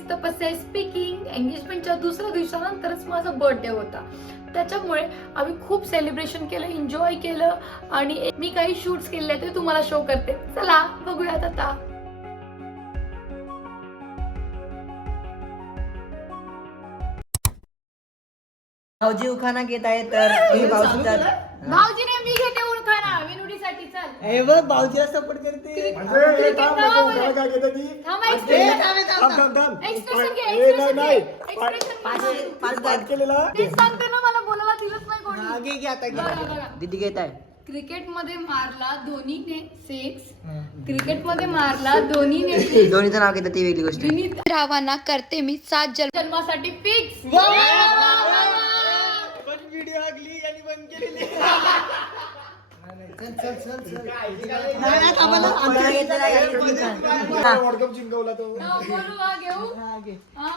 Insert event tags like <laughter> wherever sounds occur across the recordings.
नक्कीच तपस्या स्पीकिंग एंगेजमेंटच्या दुसऱ्या दिवसानंतरच माझा बर्थडे होता. त्याच्यामुळे आम्ही खूप सेलिब्रेशन केलं एन्जॉय केलं आणि मी काही शूट्स केले ते तुम्हाला शो करते. चला बघूयात आता. भाऊजी उखाणा घेत आहे तर <laughs> भाऊजीने मी घेते हे बघ भाऊजीला सपोर्ट करते म्हणजे हे थांब, नको, उखाणा काय घेते ती? थांबा ए, expression. थांब, थांब, थांब, थांब. थांब, थांब. Expression घे, ए, नाही, expression नाही. घे. Expression पाच घे. पाच पाठ केलेला तेच सांगते ना मला बोलायला दिलंच नाही कोणी घे घे आता घे. बघा, बघा. दीदी घेत आहे क्रिकेटमध्ये मारला धोनीने सिक्स क्रिकेटमध्ये मारला धोनीने six. दोन्हीचं <laughs> नाव घेतात ती वेगळी गोष्ट आहे. विनीत रावांना करते मी सात जन्म जन्मासाठी फिक्स व्हिडिओ <laughs> आगली आणि बंद केलेली <laughs> नाही, काही घेतलं नाही. वर्ल्ड कप जिंकवला तो. बोलू हा घेऊ. हा, घे. हा?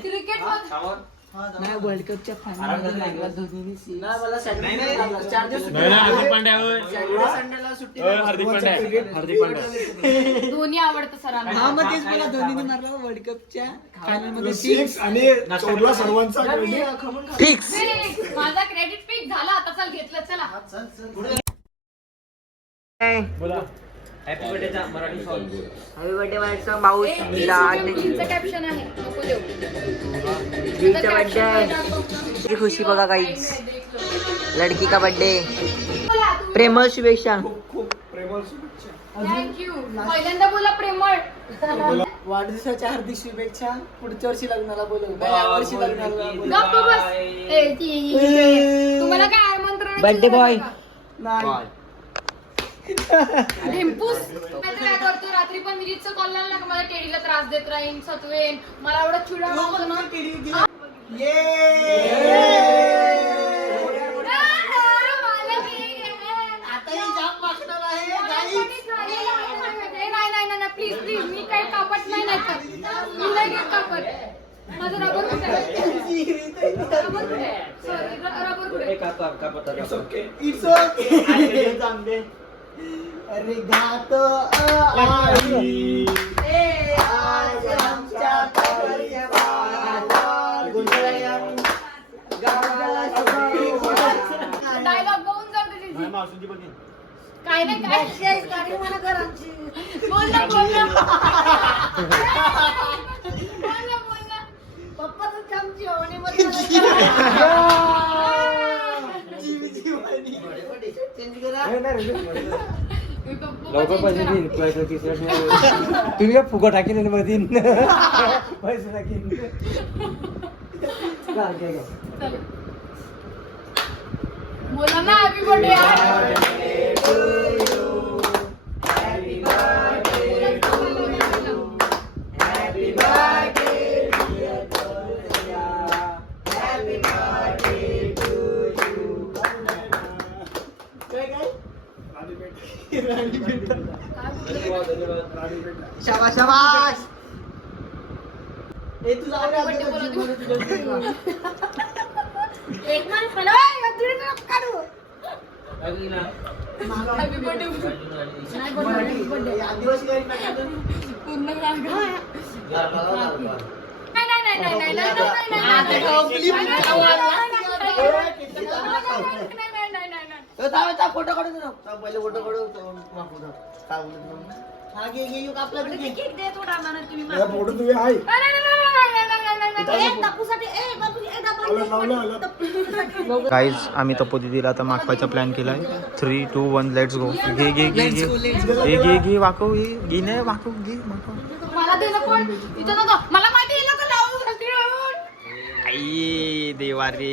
क्रिकेटमध्ये. नाही वर्ल्ड कपच्या फायनल लागला धोनीने six. नाही नाही हार्दिक पांड्या होय. होय, हार्दिक पांड्या. हार्दिक <laughs> पांड्या. धोनी आवडतं सरांना. हा मग तेच मला धोनीने मारला वर्ल्ड कपच्या फायनलमध्ये सिक्स आणि चोरला सर्वांचा. फिक्स. माझा क्रेडिट फिक्स झाला. आता चल घेतलं चला. हॅपी बर्थडेचा मराठी सॉन्ग हॅपी बर्थडे माझा भाऊ. तुमचं कॅप्शन दीदीचा बर्थडे खुशी बघा काहीच लडकी का बर्थडे प्रेमळ शुभेच्छा. खूप प्रेमळ शुभेच्छा. थँक्यू पहिल्यांदा बोला प्रेमळ. वाढदिवसाच्या हार्दिक शुभेच्छा. पुढच्या वर्षी लग्नाला बोलव. या वर्षी लग्नाला गप्प बस. ए, ती- तुम्हाला काय आमंत्रण आहे? Birthday ढिंपूस. नाही काय करतो रात्री पण मिरीच कॉल लागला का मला टेडीला त्रास देत राहीन सतवेन. मला एवढं चिडा वाटतो ना. प्लीज प्लीज मी काही कापट नाही नाही कापट <laughs> <laughs> अरे घात आई आज आमच्या परिवाराला गुंडया गावाला सुखी होणार. डायलॉग बघून जाऊ दे जीजी. काय नाही काय अशी आहे गाणी म्हणा कर आमची. बोल ना बोल ना बोल ना बोल ना. पप्पा तुमच्या आमची ओवणी बदलत आहे. <laughs> <laughs> मी पप्पा लवकर पैसे देईन पैसे तिसऱ्या तुम्ही काय फुगा टाकीन आणि मग देईन <laughs> पैसे टाकीन काय, काय, काय. करा. चल. बोला ना हॅपी बर्थडे शाबाश ए तुला Happy birthday बोला तू. एक मान खाना काढू हॅपी बर्थडे नाही बोल हॅपी बर्थडे पूर्ण गाणं गा. नाही नाही नाही नाही नाही नाही नाही नाही नाही नाही नाही नाही नाही फोटो काढून पहिले फोटो काढू हा घे घे युग आपला घे या फोटो तुम्ही आहे आलं, लावलं, आलं. गाईज आम्ही तपो दिदीला आता मागवायचा प्लॅन केलाय. Three two one let's go घे घे घे घे. घे घे घे वाकव घे घे नाही वाकव घे वाकव. मला दे ना पण इथं नको. मला माहिती आहे लोक लावून घालतील. आई देवा रे.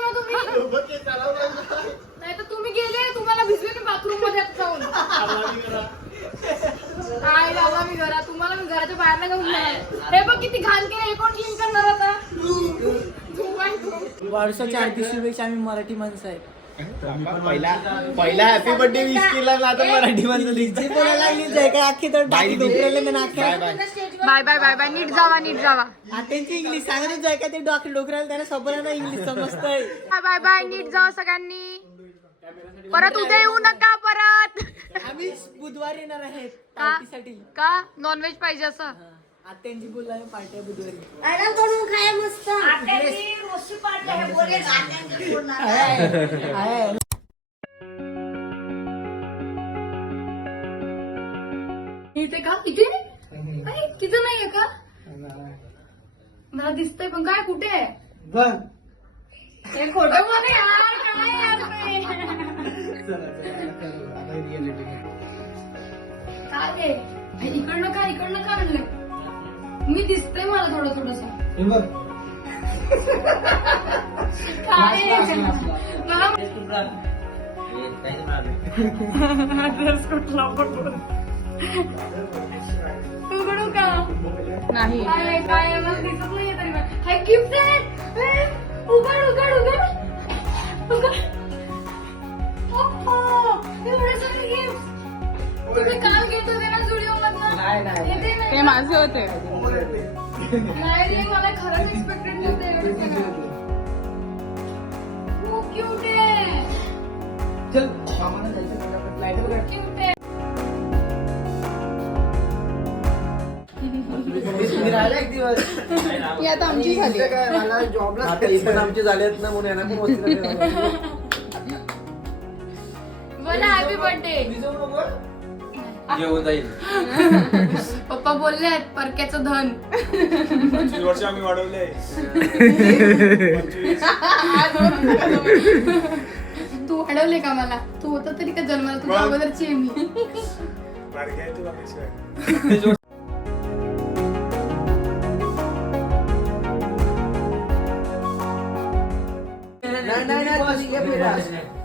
नाही तर तुम्ही गेले तुम्हाला भिजले बाथरूममध्ये जाऊन काय लावा ठेवा मी घरात तुम्हाला मी घराच्या बाहेर नाही घेऊन जाणार. हे बघ किती घाण केलं हे कोण क्लीन करणार आता तू काय तू? वर्षाच्या अडतीस शुभेच्छा आम्ही मराठी माणसं आहे पहिला पहिला हॅपी बर्थडे विश केला ना आता मराठी जे बोलायला लागलीच आहे काय अख्खी तर टाकी डोकरेले मी नाख्या बाय बाय बाय बाय. नीट जावा नीट जावा. त्यांची इंग्लिश सांगतच आहे का ते डॉक डोकराला त्यांना सगळ्यांना इंग्लिश समजतंय. Bye bye bye. नीट जावा सगळ्यांनी. परत उद्या येऊ नका परत. आम्ही बुधवारी येणार पार्टीसाठी. का? नॉनव्हेज पाहिजे असं? आत्यांची बोलला पार्टी आहे बुधवारी. अरे करून खाय मस्त. आहे. इथे का? इथे? अरे तिथं नाहीये का? मला दिसतंय पण काय कुठे आहे? बघ. हे खोटं मध्ये यार काय यार ते? काय आहे? हे इकडनं का इकडनं का आणलंय मी दिसतंय मला थोडं थोडस. काय आहे? मला उघडू का? नाही. काय आहे, काय आहे? मला दिसत नाहीये तरी पण. हे गिफ्ट आहे. हे, उघड उघड उघड. उघड. ओहो, एवढे सगळे गिफ्ट तुम्ही काल घेत होते ना जुडिओ मधनं? ते माझे होते. नाही रे मला खरंच एक्सपेक्टेड नव्हते एवढे सगळं. खूप क्यूट आहे. क्यूट आहे राहिला एक दिवस. ही आता आमची झाली. मला जॉबला आता इथं आमचे झालेत ना म्हणून यांना पण. बोला हॅपी बर्थडे घेऊन जाईल. पप्पा बोलले आहेत परक्याचं धन. पंचवीस वर्ष आम्ही वाढवले. तू अडवले का मला? तू होता तरी का जन्माला? तुझ्या मग? अगोदरची आहे मी. आहे तुला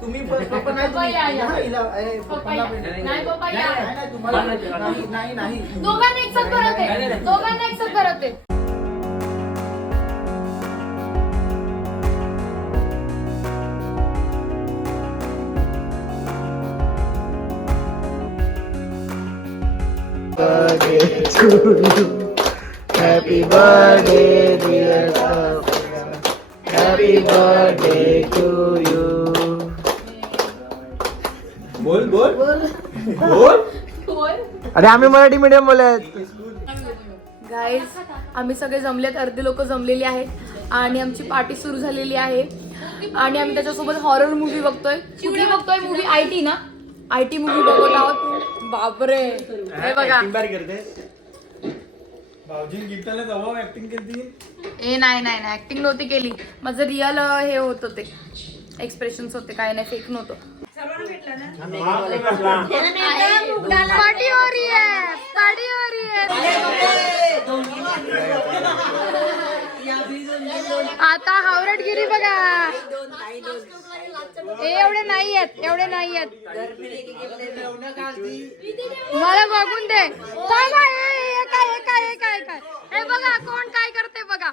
तुम्ही पण- पप्पा <laughs> नाही पप्पा या, या. तुम्ही- हिला- ए, पप्पा पप्पाला या. पण- नाही, पप्पा या. नाही, नाही, तुम्हाला नाही नाही नाही. दोघांना एक साथ करत आहे. दोघांना एक साथ करत आहे. हॅपी बर्थडे डिअर हॅपी अरे आम्ही मराठी मीडियम बोलत गाईज आम्ही सगळे जमलेत. अर्धे लोक जमलेली आहेत. आणि आमची पार्टी सुरू झालेली आहे. आणि आम्ही त्याच्यासोबत हॉरर मूवी बघतोय. कुठली बघतोय मूवी आय टी ना? आय टी मूवी बघत आहोत. बापरे. हे बघा. ए नाही नाही नाही. ऍक्टिंग नव्हती केली. माझं रिअल हे होत होते एक्सप्रेशन होते. काय नाही फेक नव्हतं. पार्टी हो. रही है पार्टी हो रही है आता हावरटगिरी बघा. ए एवढे नाही आहेत एवढे नाही आहेत. मला बघून दे. काय काय काय काय काय हे बघा कोण काय करते बघा.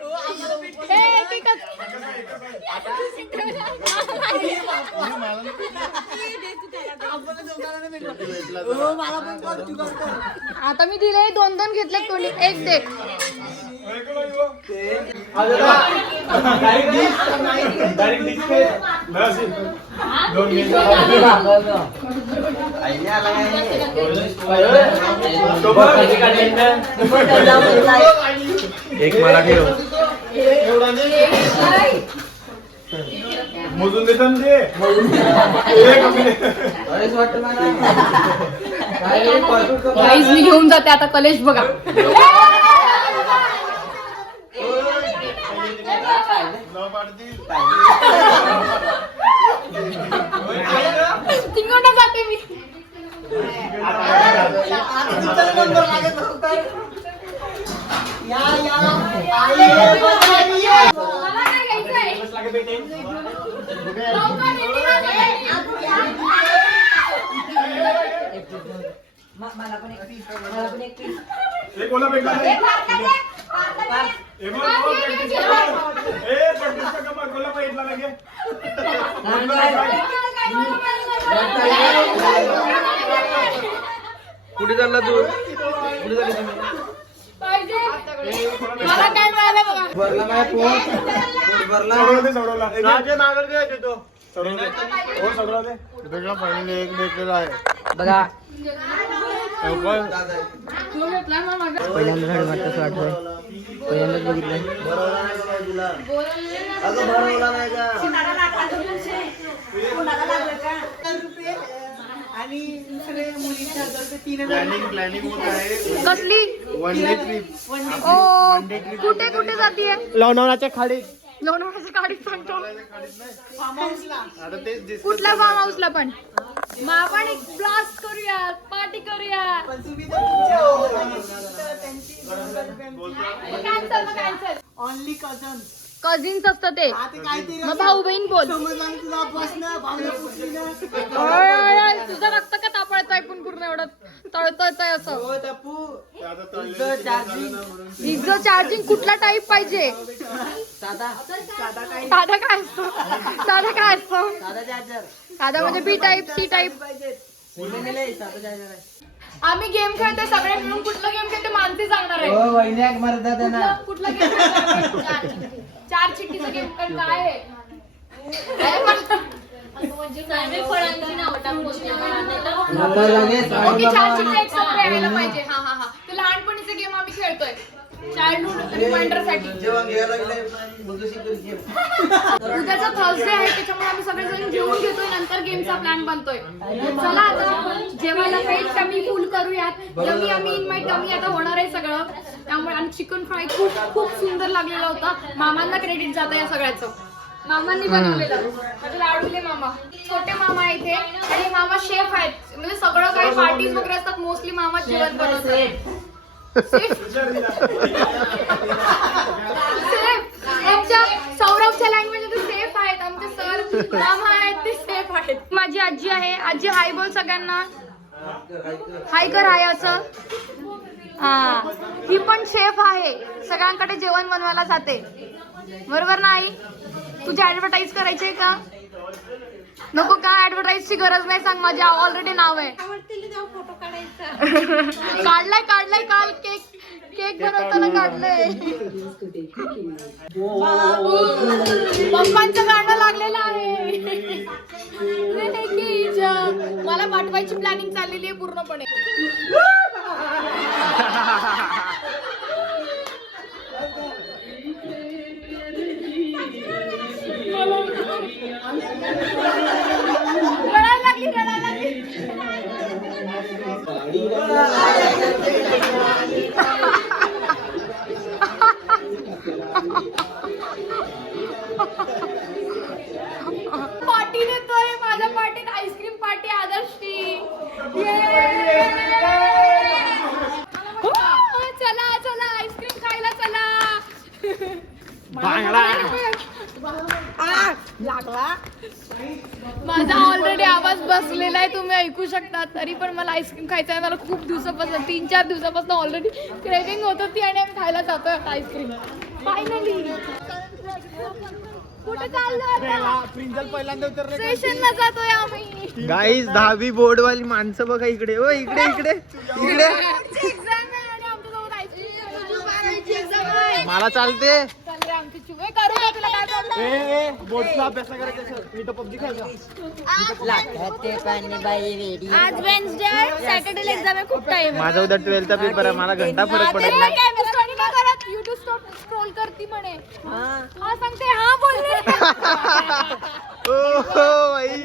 आता मी दिले दोन दोन घेतले कोणी. एक दे. एक मला ठेव मोजून देतात ना ते? गाईज <laughs> मी घेऊन जाते आता कलेश बघा. जाते मी. मला काय घ्यायचंय लवकर ready राहा. हे कोणा भेटला नाही? हे बघ, बघ, practice कर. ए, practice कर का मग? कोणा भेटला नाही गे? कुठे चालला तू कुठे चालली तुम्ही पाहिजे. मला काय मिळालं बघा. सोडवला. दे, सोडवला. ए, घे. सोडवला. हो, सोडवला दे. तू घेतलाय मग माझा पहिल्यांदा झाड वाटतं असं वाटतंय. पहिल्यांदाच बघितलंय. कसली? ओ कुठे कुठे जातीये? लोणावळ्याच्या खाडीत. लोणावळ्याची गाडी सांगतो. कुठल्या फार्म हाऊसला पण? मग आपण एक ब्लास्ट करूया पार्टी करूया cancel cancel only cousin cousins असतं ते. ते काहीतरी मग भाऊ बहीण बोल. ओय, ओय, ओय, तुझं रक्त का तापळत पण पूर्ण एवढं तळतळत आहे असं? हो चार्जिंग विजो चार्जिंग कुठला टाईप पाहिजे? साधा. काय? असतो? साधा काय असतो? साधा म्हणजे बी टाईप सी टाईप आम्ही गेम खेळतोय सगळे मिळून कुठला गेम खेळतोय मानसी सांगणार आहे. हो वैन्याक मरदा कुठला कुठला गेम चार चार चिठ्ठीचा गेम पण काय आहे? ओके चार चिठ्ठ्या एकत्र यायला पाहिजे. हा हा हा. ते लहानपणीचे गेम आम्ही खेळतोय. चाइल्डहुड रिमाइंडरसाठी. <laughs> उद्याचा थर्सडे आहे त्याच्यामुळे आम्ही सगळेजण जेवून घेतोय नंतर गेमचा प्लॅन बनतोय. चला आता जेवायला टमी फुल करूयात. इन माय टमी आता होणार आहे सगळं. त्यामुळे आणि चिकन फ्राय खूप खूप सुंदर लागलेला होता. मामांना क्रेडिट जातं या सगळ्याचं. मामांनी बनवलेलं. माझे लाडूले मामा. छोटे मामा आहे इथे आणि मामा शेफ आहेत. म्हणजे सगळं काही पार्टीज वगैरे असतात मोस्टली मामा जेवण बनवतात. सौरभच्या लँग्वेज सेफ आहेत आमचे सर आहेत ते सेफ आहेत माझी आजी आहे. आजी हाय बोल सगळ्यांना. हाय कर हाय असं. हा. ही पण शेफ आहे. सगळ्यांकडे जेवण बनवायला जाते. बरोबर नाही तुझी ऍडव्हर्टाईज करायची आहे का? नको का ऍडव्हर्टाईजची गरज नाही सांग माझ्या ऑलरेडी नाव आहे. <laughs> काढलाय काढलाय काल केक केक बनवताना काढलंय. पप्पांचं गाणं लागलेलं आहे. मला पाठवायची प्लॅनिंग चाललेली आहे पूर्णपणे. <laughs> पार्टी देतोय माझ्या पार्टीत आईस्क्रीम पार्टी आदर्शी हो, चला चला आईस्क्रीम खायला चला. बांगडा लागला माझा ऑलरेडी आवाज बसलेला आहे तुम्ही ऐकू शकता. तरी पण मला आईस्क्रीम खायचं आहे मला खूप दिवसापासून तीन चार दिवसापासून ऑलरेडी क्रेविंग होत होती आणि आम्ही खायला जातोय आता आईस्क्रीम फायनली कुठे चाललो प्रिन्सल पहिल्यांदा उतरले स्टेशनला जातोय आम्ही. गाईज दहावी बोर्ड वाली माणसं बघा इकडे. ओ इकडे इकडे. इकडे. एक्झाम आहे आणि आमच्यासोबत आईस्क्रीम एक्झाम आहे मला चालते आज वेन्सडे आहे सॅटर्डे एक्झाम आहे खूप टाइम आहे. माझा उद्या ट्वेल्थचा पेपर आहे मला घंटा फरक पडत नाही. युट्यूब स्क्रोल करती म्हणे. हा. सांगते हा बोलले. <laughs> ओ हो बाई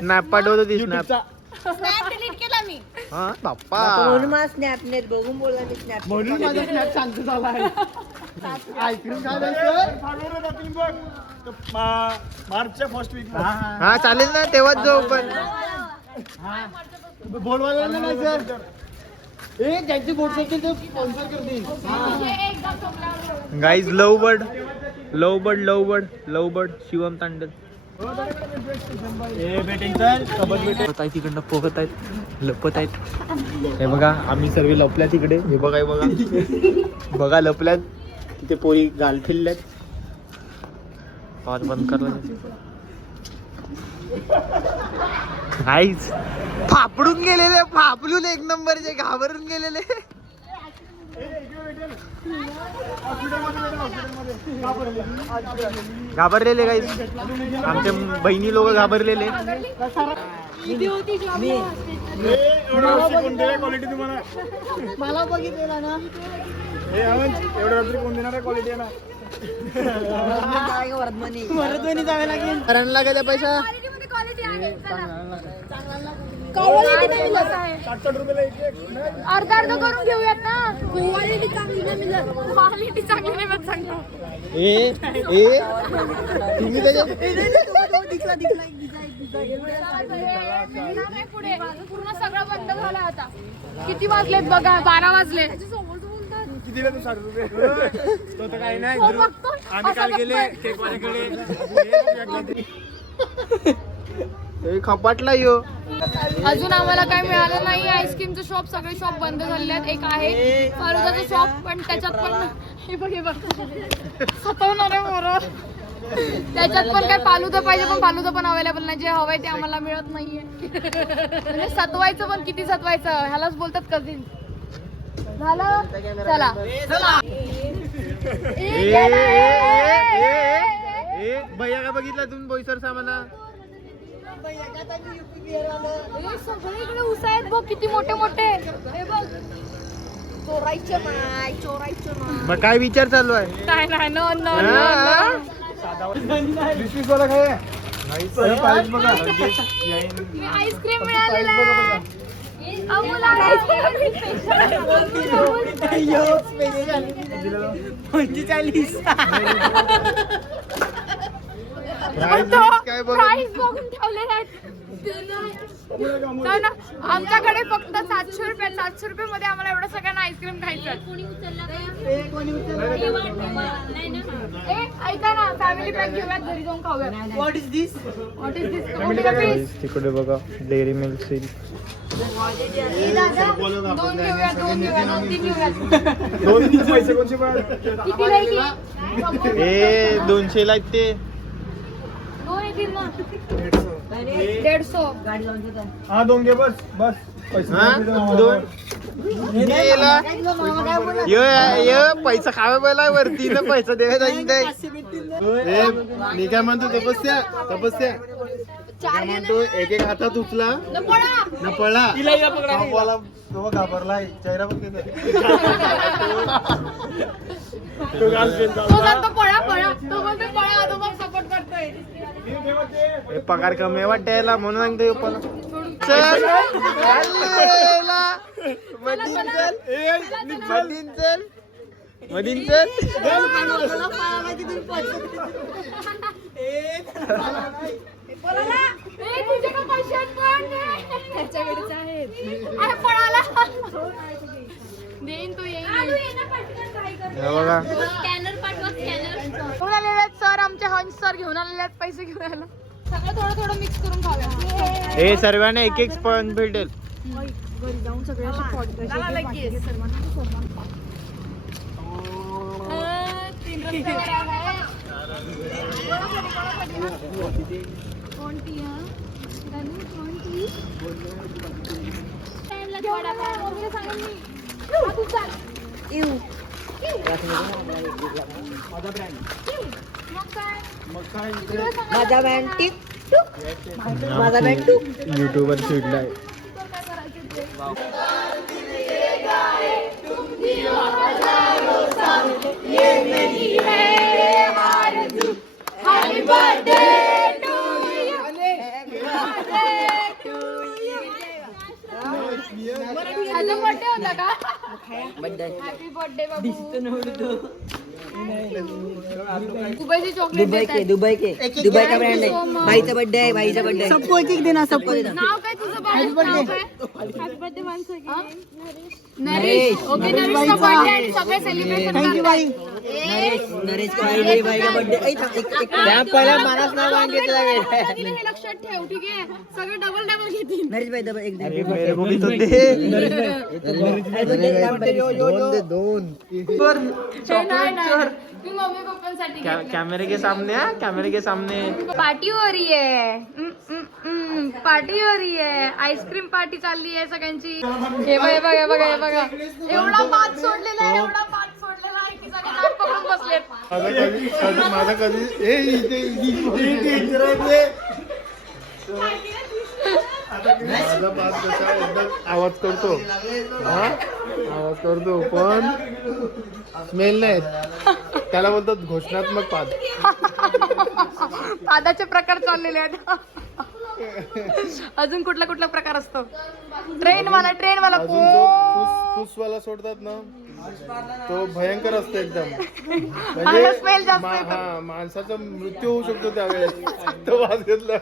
स्नॅप पाठवत होती स्नॅप हा बाप्पा. स्नॅपनेट बघून बोला मी स्नॅप म्हणून माझा स्नॅप <laughs> शांत झाला आहे आईस्क्रीम मार्चच्या फर्स्ट वीक हा चालेल ना तेव्हाच जाऊ पण बोलवायला नाही सर ए ज्यांची बोट ते स्पॉन्सर करतील. हे. Guys love bird love bird love bird love bird Shivam Tandel. तिकडनं पोहत आहेत लपत आहेत. हे बघा आम्ही सर्व लपल्या तिकडे. हे बघा हे बघा. बघा लपल्यात. तिथे पोरी गाल फिरल्यात. आवाज बंद करला काहीच फापडून गेलेले फापलून एक नंबरचे घाबरून गेलेले. घाबरलेले काही आमच्या बहिणी लोक घाबरलेले. क्वालिटी तुम्हाला? मला बघितलेला ना. हे एवढ्या रात्री कोण देणार आहे क्वालिटी आहे ना वरदवणी जावे लागेल. करणला का त्या पैसा. अर्धा अर्धा करून घेऊयात ना? क्वालिटी चांगली नाही मिळत. क्वालिटी चांगली नाही मिळत सांगतो ए ए. तुम्ही त्याच्या नाही पुढे. पूर्ण सगळं बंद झालं आता. किती वाजलेत बघा? बारा वाजले. किती दिले तू साठ रुपये? <laughs> तो तर काही नाही. हो. आम्ही काल गेले. केकवाल्याकडे <laughs> खपाटला यो. अजून आम्हाला काय मिळालं नाही आईस्क्रीमचं शॉप सगळे शॉप बंद झालेले आहेत एक आहे फालुदाचं शॉप पण त्याच्यात पण हे बघ हे बघ सतवणार आहे मोर त्याच्यात पण काय फालुदा पाहिजे पण फालुदा पण अवेलेबल नाही जे हवंय ते आम्हाला मिळत नाहीये म्हणजे सतवायचं पण किती सतवायचं ह्यालाच बोलतात कधी झालं चला भैया का बघितला तुम्ही बोईसर सामाना हे सगळीकडे उस आहेत बघ किती मोठे मोठे. हे बघ. चोरायचे नाही चोरायचे नाही मग काय विचार चालू आहे? नाही नाही नो नो हा? वीस वीस वाला काय आहे? पाहिजे बघा. मी आईस्क्रीम मिळालेला आहे. अमूल आईस्क्रीम <laughs> पंचेचाळीस <laughs> Price list काय बघ प्राइस बघून ठेवलेले आहेत. नाही ना, आमच्याकडे फक्त सातशे रुपये सातशे रुपये मध्ये आम्हाला एवढं सगळ्यांना आईस्क्रीम खायचं ए ऐका ना फॅमिली पॅक घेऊयात घरी जाऊन खाऊयात. What is this what is this कोणती पीस तिकडे बघा डेअरी मिल्क सिल्क दोन घेऊयात दोन घेऊयात दोन तीन घेऊयात. दोन तीन पैसे ए दोनशे ला ते. हा दोन घे बस बस. पैसे हा? दे मामा. दोन गेला यो यो पैसा खावे पहिला वरती ना पैसा द्यायचा ए मी काय म्हणतो तपस्या तपस्या. काय म्हणतो एक एक हातात उचला. न पडा न पळा. बापाला तो घाबरला चेहरा बघ तो घाल पेन तो चालला. जातो पळा पळा. तो बोलतो पळा तो मग सपोर्ट करतोय. हे. पगार कमी आहे वाटायला म्हणून सांगतो यो पळा चल. चाललेला. मधीन चल ए, निघ चल. मधीन चल मधीन चल ए तुझे का पैसे बघा. घेऊन आलेले आहेत सर आमचे हंस सर घेऊन आलेले आहेत पैसे घेऊन. आलो सगळं थोडं थोडं मिक्स करून खाऊया. हे सर्वांना एक एक स्पॉन भेटेल. घरी जाऊन कोणती? धनु, कोणती? मम्मीला माझा बँड टिक माझा बँड टू युट्यूबर चिडलाय मराठी काय करायचं ते. बर्थडे। होता का हॅपी बर्थडे बाबू दुबईची चॉकलेट दुबई. के दुबई के। दुबई का ब्रँड आहे? भाईचा बर्थडे आहे भाईचा बर्थडे सबको एक एक देना सबको देना नाव काय तुझं हा? नरेश. नरेश. ओके नरेशचा बर्थडे सगळे सेलिब्रेशन नरेश नरेश का भाई भाईचा बर्थडे पहिला मलाच नाव सांगितलं हे लक्षात ठेव ठीक आहे सगळे डबल डबल घेतील नरेश भाई दबा एक दे। दोन हे नाही नाही मी मम्मी पप्पांसाठी घेतलं. कॅमेरे के सामने हा? कॅमेरे के सामने। पार्टी हो रही है। पार्टी हो रही है। आईस्क्रीम पार्टी चालली आहे सगळ्यांची। हे बघा हे बघा हे बघा एवढा पात सोडलेला आहे एवढा पात माझा कधी कधी- माझा कधी ए इथे माझा कसा एकदा आवाज करतो. हा? आवाज करतो पण स्मेल नाही येत. त्याला बोलतात घोषणात्मक पाद. पादाचे प्रकार चाललेले आहेत. अजून कुठला कुठला प्रकार असतो? ट्रेन वाला ट्रेन वाला अजून जो फुस फुसवाला सोडतात ना. तो भयंकर असतो एकदम. <laughs> मला smell जास्त मा- येतो. हा माणसाचा मृत्यू होऊ शकतो त्यावेळेस. तो वास घेतला.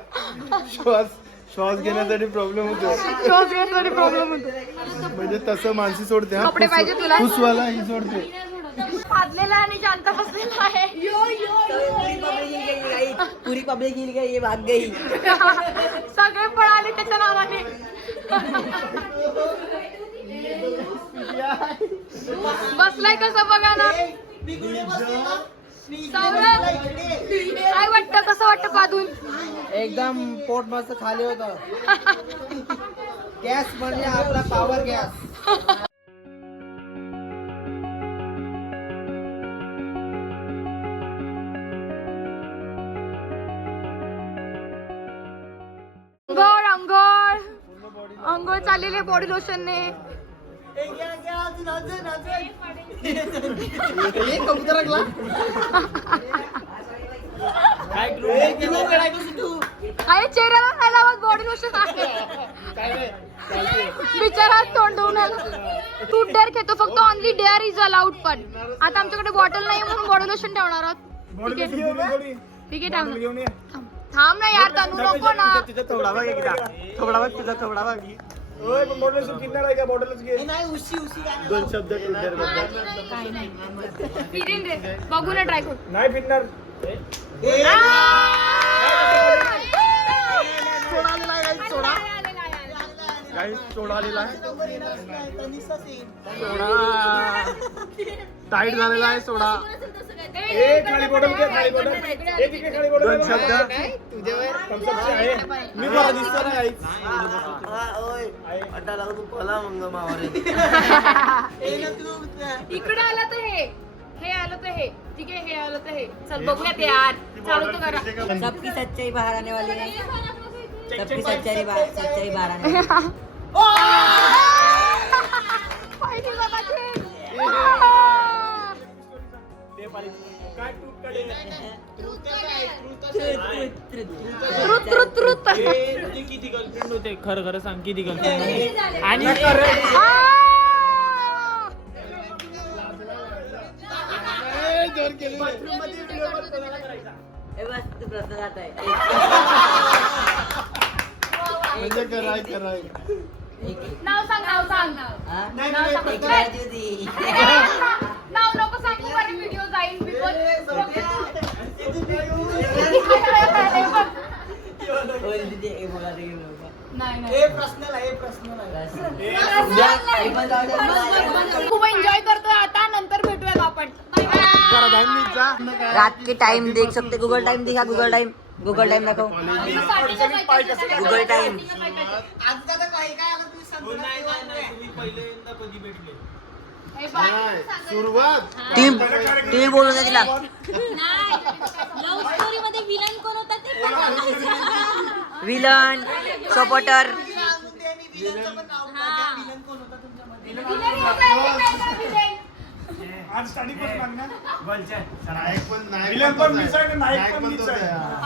श्वास श्वास घेण्यासाठी प्रॉब्लेम होतो. श्वास घ्यायसाठी प्रॉब्लेम होतो. म्हणजे तसं माणसी सोडते हा. कपडे पाहिजे तुला? फुस- फुसवाला ही सोडते. पादलेला आणि शांत बसलेला आहे. पूरी पब्लिक हिल गई ये भाग गई. सगळे पळाले त्याच्या नावाने <laughs> बसलाय कसं बघा ना? सौरभ काय वाटतं? कसं वाटतं पादून? एकदम पोट मस्त खाली होतं. गॅस म्हणजे आपला पॉवर गॅस. अंघोळ अंघोळ. अंघोळ चाललेली बॉडी लोशनने काय चेहऱ्याला नाही लावत बॉडी लोशन आहे बिचारा तोंड धुवून आला. तू डेअर घेतो फक्त ऑनली डेअर इज अलाउड पण. आता आमच्याकडे बॉटल नाही म्हणून बॉडी लोशन ठेवणार आहोत. ठीक आहे. ठीक आहे थांब. ना यार तनू नको ना. तुझा थोडा बघ एकदा थोडा बघ तुझा थोडा बघ ओय पण बॉटल किती आहे का बॉटलच घे दोन शब्द ट्विटरबद्दल फिरीन रे बघू ना ट्राय करू नाही फिरणार काही सोडा आलेला आहे. सोडा. टाईट झालेला आहे सोडा. ए खाली बॉटल घे खाली बॉटल एक इकडे खाली बॉटल दोन शब्द. थम्सअपची आहे. मी बरा दिसतो ना काहीच <laughs> इकडे आलं तर हे. हे आलं तर हे. ठीक आहे हे आलं तर हे. चल बघूयात यार. चालू तर करा. सबकी सच्चाई बाहर आने वाली है टूट काढे त्रुत त्रुत त्रुत किती गर्लफ्रेंड होते? खरं खरं सांग किती गर्लफ्रेंड आणि बस आहे. <laughs> म्हणजे कराय कराय. नाव सांग नाव सांग. हा? नाव सांग. एक करायची होती नाव नको सांगू व्हिडिओ जाईल. बोल. दीदी, ए बोला रे, ए बोला. नाही नाही. उद्या पण जाऊ दे, मला- खूप एन्जॉय करतोय आता नंतर भेटूयात आपण. रात के टाइम देख सकते गूगल टाइम दिखा गूगल टाइम गूगल टाइम दाखव गूगल टाइम नाही. सुरुवात. टीम टीम बोलून दे तिला. लव्ह स्टोरी मध्ये विलन कोण होता ते विलन सपोर्टर आज नायक पण नायक विलन पण पण नायक पण आहे. आहे.